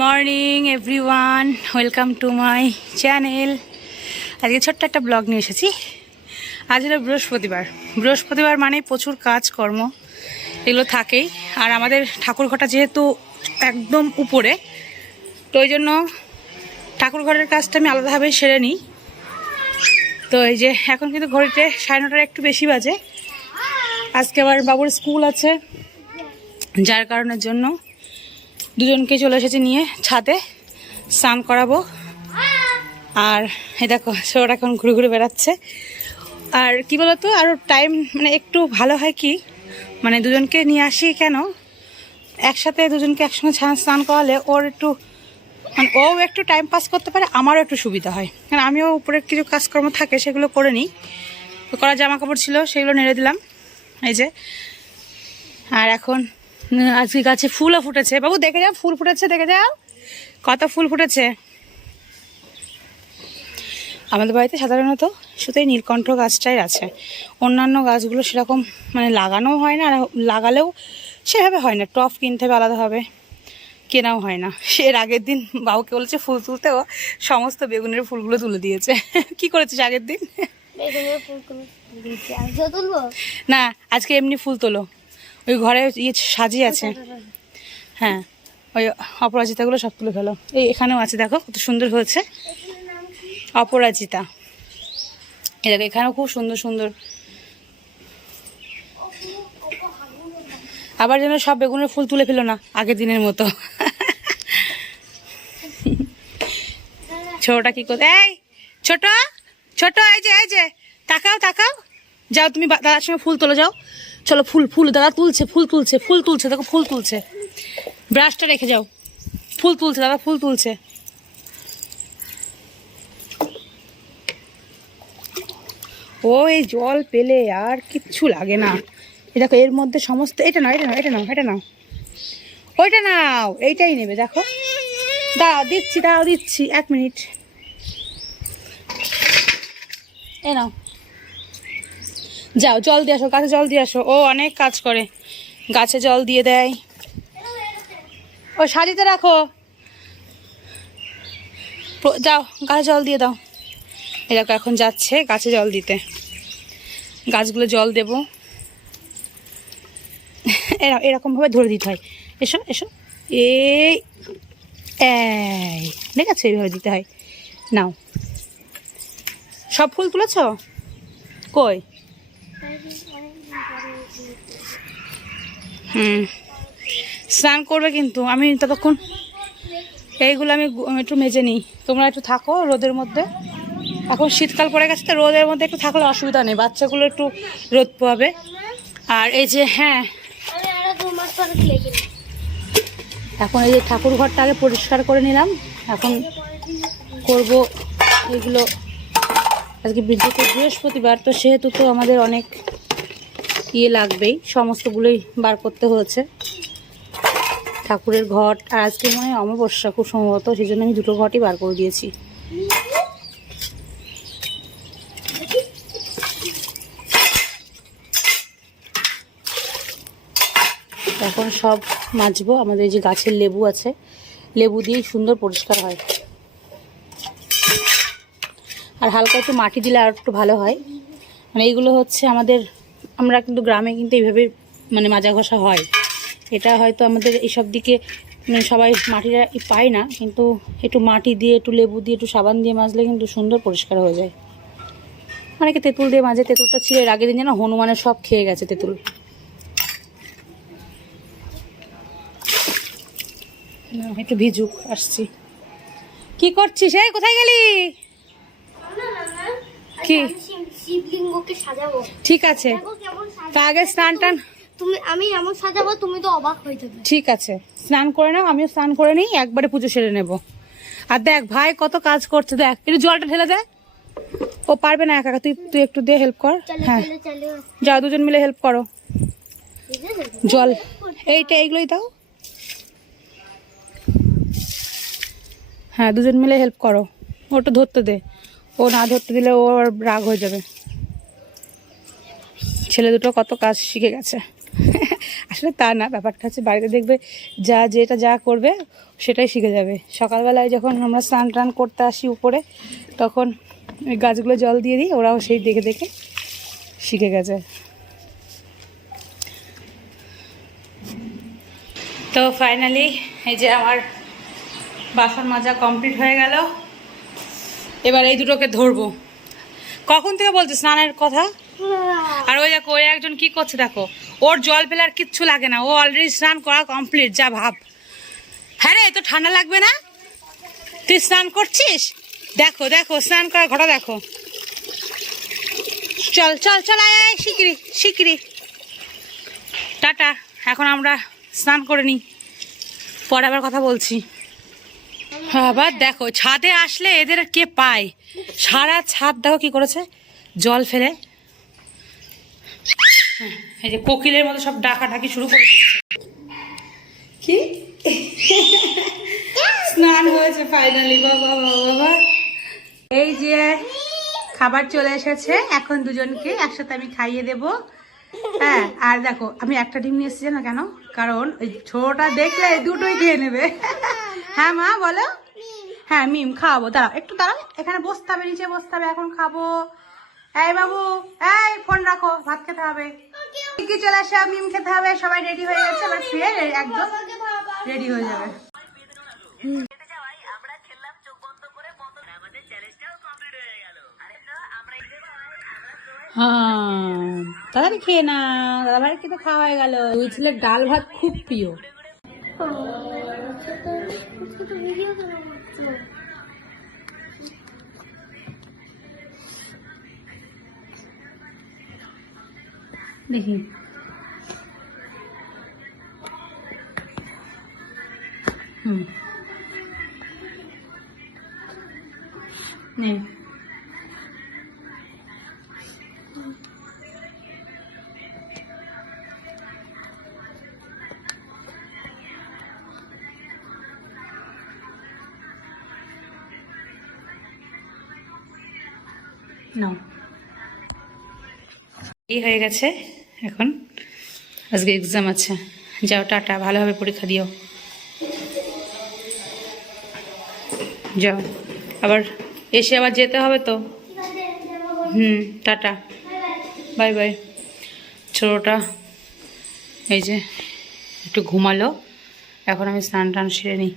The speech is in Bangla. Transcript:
Morning everyone welcome to my channel আজকে ছোট্ট একটা ব্লগ নিয়ে এসেছি। আজ হলো বৃহস্পতিবার। বৃহস্পতিবার মানে প্রচুর কাজকর্ম। এগুলো থাকেই। আর আমাদের ঠাকুরঘরটা যেহেতু একদম উপরে, তো ওই জন্য ঠাকুরঘরের কাজটা আমি আলাদাভাবে সেরে নিই। তো এই যে এখন কিন্তু ঘড়িতে সাড়ে নটার একটু বেশি বাজে। আজকে আবার বাবুর স্কুল আছে, যার কারণের জন্য দুজনকে চলে এসেছি নিয়ে ছাদে। স্নান করাবো। আর এই দেখো, ছোট এখন ঘুরে ঘুরে বেড়াচ্ছে। আর কি বলতো আরও টাইম মানে একটু ভালো হয় কি মানে দুজনকে নিয়ে আসি কেন? একসাথে দুজনকে একসঙ্গে স্নান করালে ওর একটু মানে ও একটু টাইম পাস করতে পারে, আমারও একটু সুবিধা হয়। কারণ আমিও উপরে কিছু কাজকর্ম থাকে, সেগুলো করে নিই। করা জামা কাপড় ছিল, সেগুলো নেড়ে দিলাম। এই যে। আর এখন আজকে গাছে ফুলও ফুটেছে। বাবু দেখে যাও ফুল ফুটেছে দেখে যাও। কত ফুল ফুটেছে। আমাদের বাড়িতে সাধারণত শুধু এই নীলকণ্ঠ গাছটাই আছে। অন্যান্য গাছগুলো সেরকম মানে লাগানোও হয় না আর লাগালেও সেভাবে হয় না। টপ কিনতে হবে আলাদাভাবে কেনাও হয় না। এর আগের দিন বাবুকে বলেছে ফুল তুলতেও সমস্ত বেগুনের ফুলগুলো তুলে দিয়েছে। কি করেছিস আগের দিন? না আজকে এমনি ফুল তোলো। ওই ঘরে ইয়ে সাজিয়ে আছে। হ্যাঁ ওই অপরাজিতাগুলো সব তুলে ফেলো। এই এখানেও আছে দেখো কত সুন্দর হয়েছে। অপরাজিতা। এই দেখো এখানেও খুব সুন্দর সুন্দর। আবার যেন সব বেগুনের ফুল তুলে ফেলো না আগের দিনের মতো। ছোটটা কি করতে এই ছোট ছোট এই যে এই যে। তাকাও তাকাও। যাও তুমি দাদার সঙ্গে ফুল তোলো যাও। চলো ফুল ফুল, দাদা তুলছে, ফুল তুলছে ফুল তুলছে, দেখো ফুল তুলছে। ব্রাশটা রেখে যাও। ফুল তুলছে, দাদা, ফুল তুলছে। ও, এই জল পেলে আর কিচ্ছু লাগে না। দেখো, এর মধ্যে সমস্ত, এটা নাও এটা নাও এটা নাও এটা নাও। ওইটা নাও, এইটাই নেবে, দেখো। দাঁড়াও দিচ্ছি, দাও, দিচ্ছি, এক মিনিট। এ নাও। যাও, জল দিয়ে আসো, গাছে জল দিয়ে আসো। ও অনেক কাজ করে। গাছে জল দিয়ে দেয়। ও সাজিতে রাখো। যাও, গাছে জল দিয়ে দাও। এরকম এখন যাচ্ছে গাছে জল দিতে। গাছগুলো জল দেব। এরা এরকমভাবে ধরে দিতে হয়। এসো এসো। এই, ঠিক আছে, এইভাবে দিতে হয়। নাও। সব ফুল তুলেছ? কই? হুম। স্নান করবে কিন্তু। আমি ততক্ষণ এইগুলো আমি একটু মেজে নিই। তোমরা একটু থাকো রোদের মধ্যে। এখন শীতকাল পড়ে গেছে তো রোদের মধ্যে একটু থাকলে অসুবিধা নেই। বাচ্চাগুলো একটু রোদ পাবে। আর এই যে হ্যাঁ। এখন এই যে ঠাকুর ঘরটা আগে পরিষ্কার করে নিলাম। এখন করব এগুলো আজকে যেহেতু বৃহস্পতিবার, তো সেহেতু তো আমাদের অনেক ইয়ে লাগবেই, সমস্তগুলোই বার করতে হয়েছে। ঠাকুরের ঘট, আর আজকে মনে হয় অমাবস্যা খুব সম্ভবত সেই জন্য আমি দুটো ঘটই বার করে দিয়েছি। এখন সব মাজবো, আমাদের যে গাছের লেবু আছে, লেবু দিয়েই সুন্দর পরিষ্কার হয়। আর হালকা একটু মাটি দিলে আর একটু ভালো হয়। মানে এইগুলো হচ্ছে আমাদের, আমরা কিন্তু গ্রামে কিন্তু এইভাবে মানে মাজা ঘষা হয়। এটা হয়তো আমাদের এইসব দিকে মানে সবাই মাটিটা পায় না, কিন্তু একটু মাটি দিয়ে, একটু লেবু দিয়ে, একটু সাবান দিয়ে মাজলে কিন্তু সুন্দর পরিষ্কার হয়ে যায়। অনেকে তেঁতুল দিয়ে মাঝে তেঁতুলটা ছিল এর আগের দিন যেন হনুমানের সব খেয়ে গেছে তেঁতুল। একটু ভিজুক, আসছি। কি করছিস? এই, কোথায় গেলি? কি? শিবলিঙ্গকে সাজাবো। ঠিক আছে। তা আগে স্নান টান তুমি আমি এমন সাজাবো তুমি তো অবাক হয়ে যাবে। ঠিক আছে। স্নান করে নাও আমিও স্নান করে নিই একবারে পুজো সেরে নেব। আর দেখ ভাই কত কাজ করছে দেখ একটু জলটা ঢেলে দেয় ও পারবে না একা একা তুই তুই একটু দে হেল্প কর। হ্যাঁ। যাও দুজন মিলে হেল্প করো। জল। এইটা এইগুলোই দাও। হ্যাঁ দুজন মিলে হেল্প করো। ওটা ধরতে দে। ও না ধরতে দিলে ও আর রাগ হয়ে যাবে। ছেলে দুটো কত কাজ শিখে গেছে। আসলে তা না, ব্যাপারটা হচ্ছে বাড়িতে দেখবে যা যেটা যা করবে সেটাই শিখে যাবে। সকালবেলায় যখন আমরা স্নান টান করতে আসি উপরে, তখন ওই গাছগুলো জল দিয়ে দিই, ওরাও সেই দেখে দেখে শিখে গেছে। তো ফাইনালি এই যে আমার বাসন মাজা কমপ্লিট হয়ে গেল। এবার এই দুটোকে ধরবো। কখন থেকে বলছে স্নানের কথা? আর ওই দেখো, ওই একজন কি করছে দেখো, ওর জল ফেলার কিচ্ছু লাগে না, ও অলরেডি স্নান করা কমপ্লিট যা ভাব। হ্যাঁ রে তো ঠান্ডা লাগবে না? তুই স্নান করছিস? দেখো দেখো, স্নান করার ঘটা দেখো। চল চল চল, আয় শিগগিরি শিগগিরি টাটা, এখন আমরা স্নান করে নিই। পরে আবার কথা বলছি। আবার দেখো ছাদে আসলে এদের কে পায়? সারা ছাদ দেখো কি করেছে? জল ফেলে। হ্যাঁ, এই যে কোকিলের মতো সব ডাকা ডাকি শুরু করে দিয়েছে। কি? স্নান হয়েছে ফাইনালি বাবা বাবা এই যে খাবার চলে এসেছে এখন দুজনকে একসাথে আমি খাইয়ে দেব। হ্যাঁ আর দেখো আমি একটা ডিম নিয়ে এসেছি না কেন? কারণ ওই ছোটটা দেখলে দুটোই খেয়ে নেবে। হ্যাঁ মা বলো। হ্যাঁ মিম খাওয়াবো দাঁড়াও একটু দাঁড়াও। এখানে বসতে হবে নিচে বসতে হবে এখন খাব। এই বাবু এই ফোন রাখো ভাত খেতে হবে। কি চলে আসে মিম খেতে হবে সবাই রেডি হয়ে গেছে এবার শুয়ে একদম রেডি হয়ে যাবে। হ্যাঁ তাড়াতাড়ি খেয়ে না দাদাভাই কিন্তু খাওয়া হয়ে গেল। ওই ছেলের ডাল ভাত খুব প্রিয়। দেখি হুম নে নাও এই হয়ে গেছে এখন? আজকে এক্সাম আছে। যাও, টাটা, ভালোভাবে পরীক্ষা দিও। যাও। আবার এসে আবার যেতে হবে তো? হুম, টাটা। Bye bye. ছোটোটা, এই যে, একটু ঘুমালো। এখন আমি স্নান টান সেরে নিই।